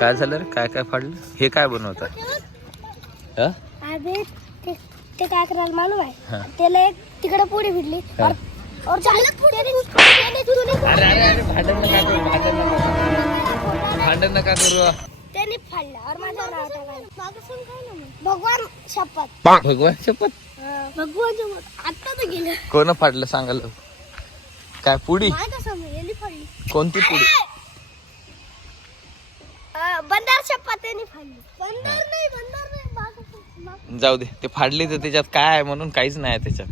काय झालं रे? काय काय फाडलं? हे काय बनवता? हा? अबे ते ते काय करायला मालूम हा. आहे त्याला एक तिकडे पुढे भिडली. हा. और और चालत पुढे त्याने तूने- अरे अरे अरे भांडण नका करू भांडण नका भांडण नका करू. त्याने फाडला. और माझा नाव टाकायला भगवान शपथ. भगवान शपथ? भगवान शपथ. आता तर गेलं. कोण फाडलं सांगाल काय पुडी? माझ्यासमोर यांनी फाडली. कोणती पुडी? अं, बंदार शपथ त्यांनी फाडली. बंदार नाही बंदार नाही मागं- मागं. जाऊ दे ते फाडली तर त्याच्यात काय आहे म्हणून काहीच नाही आहे त्याच्यात.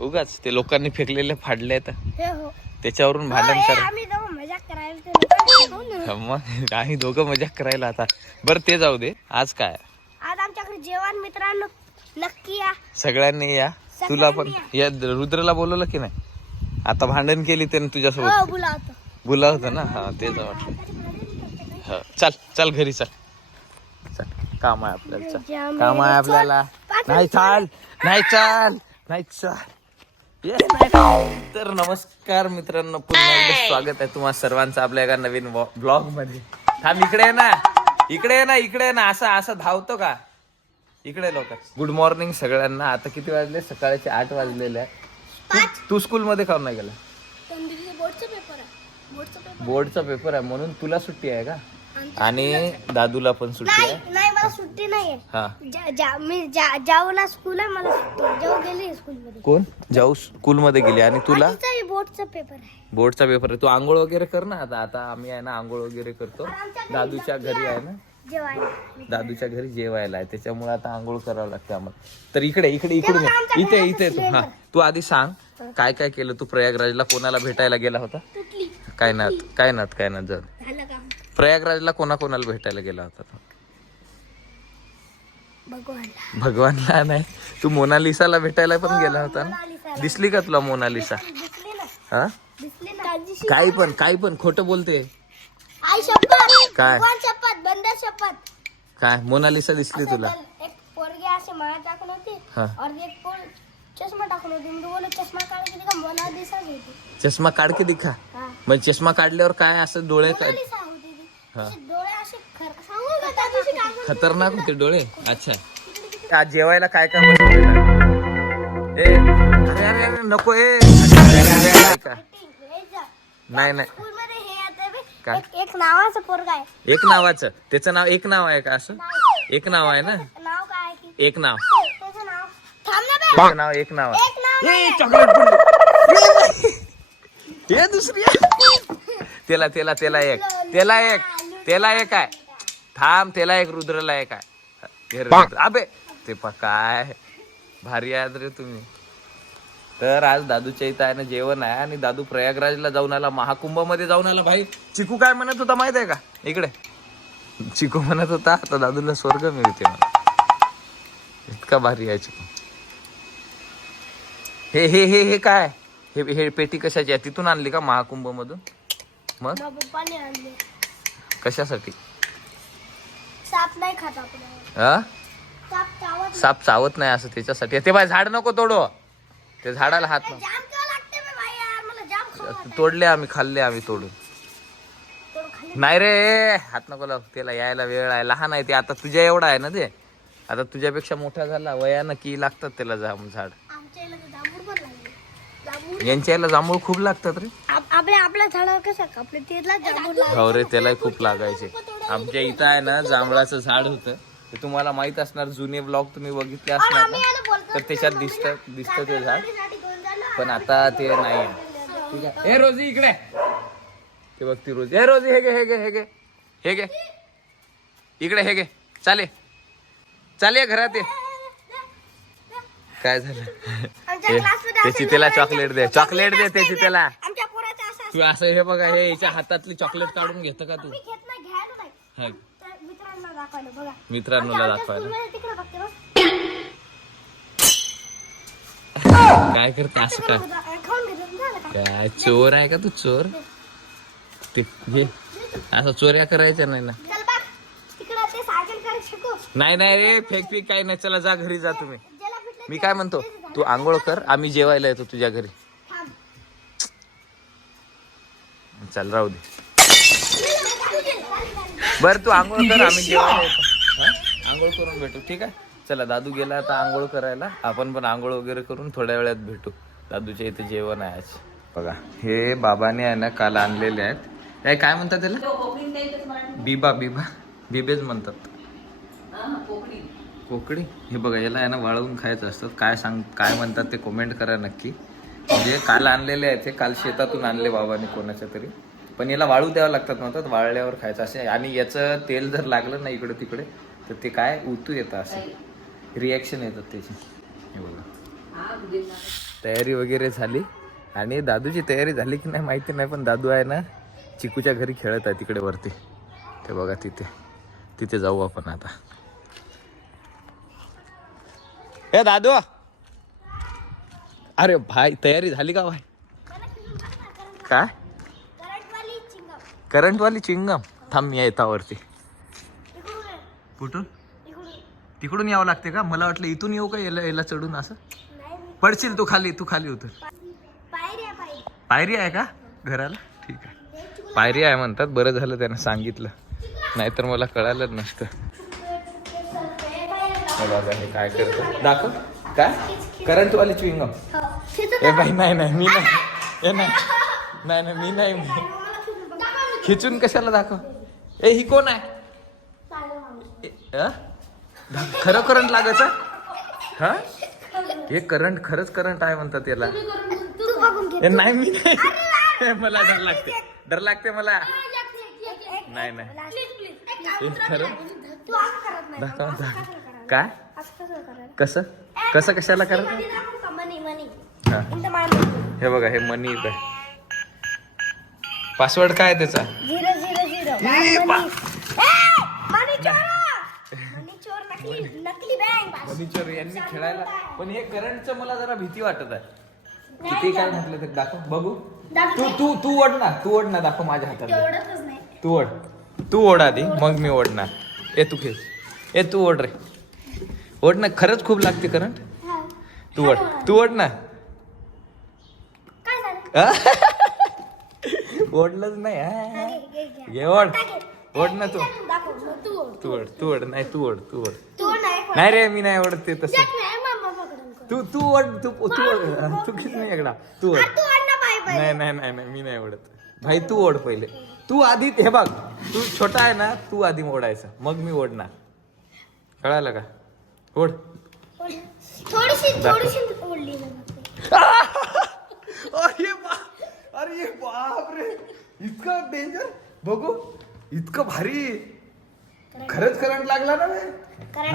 उगाच ते लोकांनी फेकलेले फाडले तर. हे हो. त्याच्यावरून भांडण हो, हे करा. आम्ही जाऊ मजाक करायला ते लोकांनी खाऊ ना. मग आम्ही दोघं मजाक करायला आता. बरं ते जाऊ दे. आज काय? आज आमच्याकडे जेवण मित्रांनो. नक्की या. सगळ्यांनी या. तुला पण या. रुद्रला बोलवलं की नाही? आता भांडण केली त्याने हो तुझ्यासोबत बोलावतो. बोलावतं ना? हा तेच वाटलं. हा चल चल घरी चल. चल काम आहे आपल्याला चल. काम आहे आपल्याला. नाही चाल नाही चाल नाही चाल. ये. नाही. तर नमस्कार मित्रांनो पुन्हा एकदा स्वागत आहे तुम्हा सर्वांचं आपल्या एका नवीन ब्लॉगमध्ये थांब इकडे आहे ना. इकडे आहे ना इकडे आहे ना. असं असं धावतो का? इकडे लोक गुड मॉर्निंग सगळ्यांना. आता किती वाजले? सकाळचे आठ वाजलेले आहे. तू- तू स्कूल मध्ये काऊन नाही गेला? बोर्डचा पेपर आहे. म्हणून तुला सुट्टी आहे का? आणि दादूला पण सुट्टी आहे. नाही नाही मला सुट्टी नाहीये. हा. जा- जा- मी जा- जाऊला स्कूल आहे मला सुट्टी. जाऊ गेली स्कूल मध्ये कोण? जाऊ स्कूल मध्ये गेली. आणि तुला? बोर्डचा पेपर आहे. बोर्डचा पेपर आहे. तू आंघोळ वगैरे कर ना. आता आता आम्ही आहे ना आंघोळ वगैरे करतो. दादूच्या घरी आहे ना? जेवायला. दादूच्या घरी जेवायला आहे. त्याच्यामुळे आता आंघोळ करावं लागते आम्हाला. तर इकडे इकडे इकडून ये. इथे इथे तू. हा. तू आधी सांग काय काय केलं? तू प्रयागराजला कोणाला भेटायला गेला होता? तुटली. काय नात काय नात काय नात जाऊ दे. झालं का प्रयागराजला कोणा कोणाला भेटायला गेला होता तू? भगवानला. नाही. तू मोनालिसाला भेटायला पण गेला होता ना. दिसली का तुला मोनालिसा? हा? काही पण. काही पण खोटं बोलते. काय? काय? मोनालिसा दिसली तुला? असं एक पोरगी असे माया टाकून होती. हा. और एक पोर चष्मा टाकून होती. मी बोललो चष्मा काढ किती का मला दिसत होती. चष्मा काढ के दिखा? हा. मग चष्मा काढल्यावर काय असं डोळे काय खतरनाक होते डोळे? अच्छा. आज जेवायला काय काय ए अरे अरे अरे नको ए. नाही नाही. हे. काय? एक एक नावाचं पोरगा आहे. एक नावाचं? त्याचं नाव एक नाव आहे का असं? एक नाव आहे ना? नाव काय आहे की? एक नाव. त्याचं नाव थांब ना बे. त्याचं नाव एक नाव. हे दुसरी. त्याला त्याला त्याला एक. त्याला एक. त्याला एक आहे. थांब त्याला एक रुद्रला एक आहे रुद्र. अबे ते पा काय? भारी आहेत रे तुम्ही. तर आज दादूच्या इथं आहे ना जेवण आहे आणि दादू प्रयागराजला जाऊन आला महाकुंभमध्ये जाऊन आला. भाई चिकू काय म्हणत होता माहीत आहे का? इकडे. चिकू म्हणत होता आता दादूला स्वर्ग मिळते मला इतका भारी आहे चिकू. हे हे हे हे काय? हे हे पेटी कशाची आहे? तिथून आणली का महाकुंभ मधून मग कशासाठी? साप नाही खात आपल्याला हा? साप चावत साप चावत नाही असं त्याच्यासाठी. ते बाय झाड नको तोडो. ते झाडाला हात नको. जाम केव्हा लागते बे भाई यार. मला जाम खाऊ तोडले आम्ही खाल्ले आम्ही तोडून. थोडं नाही रे हात नको लाव. त्याला यायला वेळ आहे. लहान आहे ते. आता तुझ्या एवढा आहे ना ते? आता तुझ्यापेक्षा मोठा झाला. वयानं की लागतात त्याला जाम झाड. आमच्या याला तर जांभूळ पण लागले. जांभूळ यांच्या याला जांभूळ खूप लागतात रे. आप- आपल्या झाडावर कसं जांभूळ लागले हो त्यालाही खूप लागायचे. आमच्या इथं आहे ना जांभळाचं झाड होतं. ते तुम्हाला माहीत असणार जुने ब्लॉग तुम्ही बघितले असणार ना तर त्याच्यात दिसतं दिसतं ते झाड. पण आता ते नाही आहे. ठीक आहे. ए रोजी इकडे. ते बघ ती रोजी. ए रोजी हे घे हे घे हे घे. हे घे. इकडे हे घे. चाले. चाले घरात ये. काय झालं? आमच्या हे, क्लासमध्ये त्याची असं त्याला चॉकलेट दे. चॉकलेट दे त्याची त्याला. आमच्या. तू असं हे बघा हे याच्या हातातली चॉकलेट काढून घेतं का तू? मी घेत नाही घ्यायला नाही हा, तर मित्रांना दाखवलं बघा. मित्रांनो आमच्या दाखवायला. स्कूलमध्ये तिकडे बघते बघ. काय करते असं काय? खाऊन घेतो. झालं का? काय चोर आहे का तू चोर? ते घे. असं चोऱ्या करायच्या नाही ना. चल बघ तिकडे ते सायकल कर शिकू? नाही नाही रे फेक फेक काही नाही. चला जा घरी जा तुम्ही. ज्याला भेटलं मी काय म्हणतो? तू आंघोळ कर आम्ही जेवायला येतो तुझ्या घरी थांब चल राहू दे. बर तू आंघोळ कर आम्ही जेवायला येतो? आंघोळ करून भेटू ठीक आहे? चला दादू गेला आता आंघोळ करायला. आपण पण आंघोळ वगैरे करून थोड्या वेळात भेटू. दादूच्या इथे जेवण आहे आज. बघा हे बाबाने आहे ना काल आणलेले आहेत. हे काय म्हणतात त्याला? बिबा बिबा. बिबेच म्हणतात. कोकडी हे बघा याला आहे ना वाळवून खायचं असतं. काय सांग काय म्हणतात ते कमेंट करा नक्की. म्हणजे काल आणलेले आहेत ते काल शेतातून आणले बाबाने कोणाच्या तरी. पण याला वाळू द्यावं लागतात म्हणतात वाळल्यावर खायचं. असे आणि याचं तेल जर लागलं ना इकडे तिकडे तर ते काय? उतू येतं असं. रिॲक्शन येतात त्याची. हे बघा. तयारी वगैरे झाली. आणि दादूची तयारी झाली की नाही माहिती नाही पण दादू आहे ना चिकूच्या घरी खेळत आहे तिकडे वरती. ते बघा तिथे. तिथे जाऊ आपण आता. हे दादू! अरे भाई तयारी झाली का भाई? काय? करंटवाली चिंगम. चिंगम थांब मी येतावरती इकडून कुठून? तिकडून यावं लागते का? मला वाटलं इथून येऊ का याला याला चढून असं? पडशील तू खाली तू खाली उतर. पायरी आहे पायरी आहे का घराला? ठीक आहे. पायरी आहे म्हणतात बरं झालं त्यानं सांगितलं. नाहीतर मला कळालं नसतं. हे काय करतो? दाखव. काय? करंटवाली चिंगम. ए बाई नाही नाही मी नाही. ए नाही. नाही नाही मी नाही. खिचून कशाला दाखव? ए ही कोण आहे? खरं करंट लागायचं? हा? हे करंट खरंच करंट आहे म्हणतात याला. नाही मी नाही. मला डर लागते. डर लागते मला. नाही नाही. खरं? करत दाखव? काय? कसं? कसं? कशाला मनी. हा. हे बघा हे मनी पासवर्ड काय आहे त्याचा? Zero zero zero. ए, मनी बा- ए, मनी चोर! मनी चोर नकली नकली बँक फर्निचर यांनी खेळायला पण हे करंटचं मला जरा भीती वाटत आहे. किती काय म्हटलं ते दाखव. बघू. तू तू. तू ओढ ना तू ओढ ना दाखव माझ्या हातात नाही. तू ओढ. तू ओढ आधी मग मी ओढणार. ए तू खेच ए तू ओढ रे. ओढ ना खरंच खूप लागते करंट हा. तू ओढ. तू ओढ ना. ओढलंच नाही हा. घे, ओढ. ओढ ना तू. तू ओढ. तू ओढ नाही तू ओढ तू ओढ. नाही रे मी नाही ओढत तसं. तू तू ओढ तू तू ओढ. तू किती नाही एकदा तू ओढ. नाही नाही नाही नाही मी नाही ओढत. भाई तू ओढ पहिले. तू आधी हे बघ तू छोटा आहे ना तू आधी ओढायचं. मग मी ओढणार. कळालं का? ओढ. थोडीशी. थोडीशी ओढली. अरे बा अरे बाप रे इतकं डेंजर बघू इतकं भारी. खरंच करंट लागला ना बे? करंट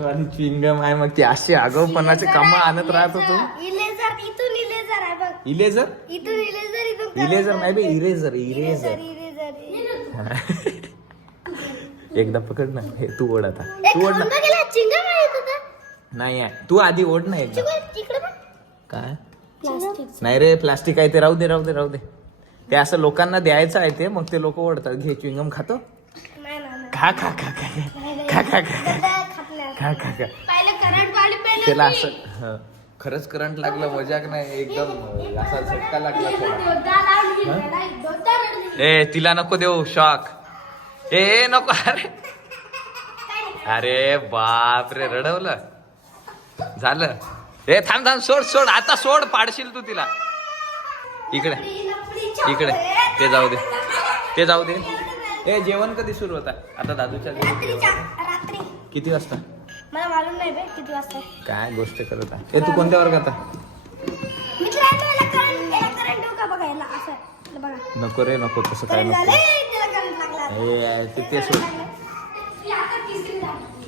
वाली चिंगम आहे मग ती. अशी आगाऊपणाचे काम आणत राहत होतो इलेझर इथून इलेझर आहे बघ. इलेझर इथून इलेझर इथून इलेझर नाही बे इरेझर इरेझर एकदा पकड ना. हे तू ओढ आता. तू ओढ ना. नाही तू आधी ओढ ना एकदा. काय? प्लास्टिक नाही रे प्लास्टिक आहे ते राहू दे राहू दे राहू दे. ते असं लोकांना द्यायचं आहे ते मग ते लोक ओढतात. घे च्युइंगम खातो? नाही नाही, नाही. खा खा खा खा खा खा खा खा. खा खा खा. पहिले करंट वाली पहिले त्याला असं. खरंच करंट लागलं मजाक नाही एकदम असा झटका लागला थोडा. ए तिला नको देऊ शॉक ए, नको अरे. अरे बाप रे रडवलं. झालं. ए थांब थांब सोड सोड. आता सोड पाडशील तू तिला. इकडे. इकडे. ते जाऊ दे. ते जाऊ दे. हे जेवण कधी सुरू होता? आता दादूच्या किती वाजता? मला किती वाजता. काय गोष्ट करत हे तू कोणत्या वर्गात नको रे नको तसं काय नको. ते सोड.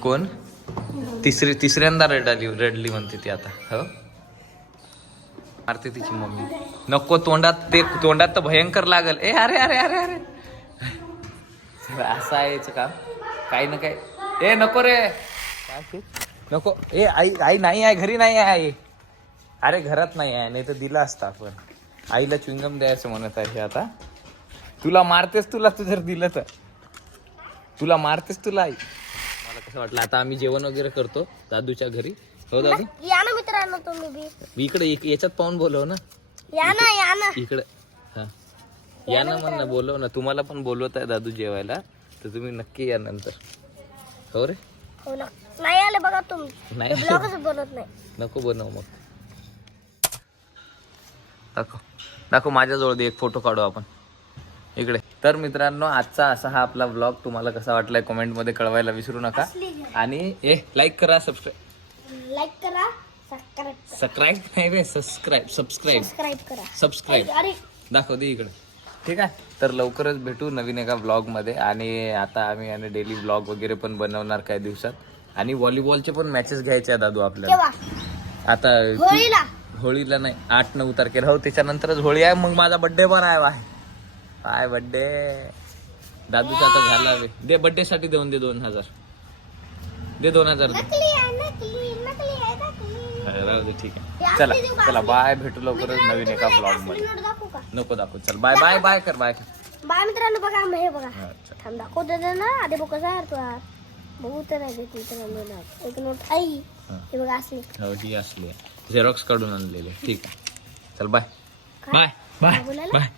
कोण? तिसरी तिसऱ्यांदा रडाली रडली म्हणते ती आता. हो? मारते तिची मम्मी. नको तोंडात ते तोंडात तर भयंकर लागल. ए अरे अरे अरे अरे. असं आहे याचं काम. काही ना काही. ए नको रे. नको. ए आई आई नाही आहे घरी नाही आहे आई. अरे घरात नाही आहे. नाही तर दिला असता आपण. आईला चुंगम द्यायचं म्हणत आहे आता. तुला मारतेस तुला तू जर दिलं तर. तुला मारतेस तुला आई. वाटलं. आता आम्ही जेवण वगैरे करतो दादूच्या घरी. हो दादू? या ना मित्रांनो तुम्ही बी. मी इकडे एक- याच्यात पाहून बोलव ना. या ना या ना. इकडे. हा. या ना म्हणणं बोलव ना. तुम्हाला पण बोलवत आहे दादू जेवायला. तर तुम्ही नक्की या नंतर. हो रे? हो ना. नाही आले बघा तुम्ही. नाही. ब्लॉगच बनवत नाही. नको बनव मग. दाखव. दाखव माझ्याजवळ दे एक फोटो काढू आपण. इकडे. तर मित्रांनो आजचा असा हा आपला ब्लॉग तुम्हाला कसा वाटलाय कमेंटमध्ये कळवायला विसरू नका. आणि ए लाईक करा सबस्क्राईब लाईक करा सबस्क्राईब नाही रे सबस्क्राईब सबस्क्राईब करा. सबस्क्राईब दाखव दे इकडे. ठीक आहे? तर लवकरच भेटू नवीन एका ब्लॉगमध्ये आणि आता आम्ही आणि डेली ब्लॉग वगैरे पण बनवणार काही दिवसात. आणि व्हॉलीबॉलचे पण मॅचेस घ्यायचे दादू आपल्याला. आता होळीला. होळीला नाही आठ नऊ तारखेला. हो त्याच्यानंतरच होळी आहे. मग माझा बर्थडे पण आहे काय बर्थडे दादूचा आता झाला बे. दे बर्थडे साठी देऊन दे दोन हजार. दे दोन हजार दे. हा, राहू दे ठीक आहे. चला चला बाय भेटू लवकरच नवीन एका ब्लॉगमध्ये. दाखवू नको दाखव. चल बाय बाय बाय कर बाय कर. बाय मित्रांनो बघा मग हे बघा. हा, चल. थांब दाखवते ते ना आधी बघ कसं आहे तुला. बघू तर नाही देत मित्रांनो नोट. एक नोट आई हा. हे बघा असली. हो ही असली झेरॉक्स काढून आणलेली ठीक आहे. चल बाय बाय बाय बोलायला? बाय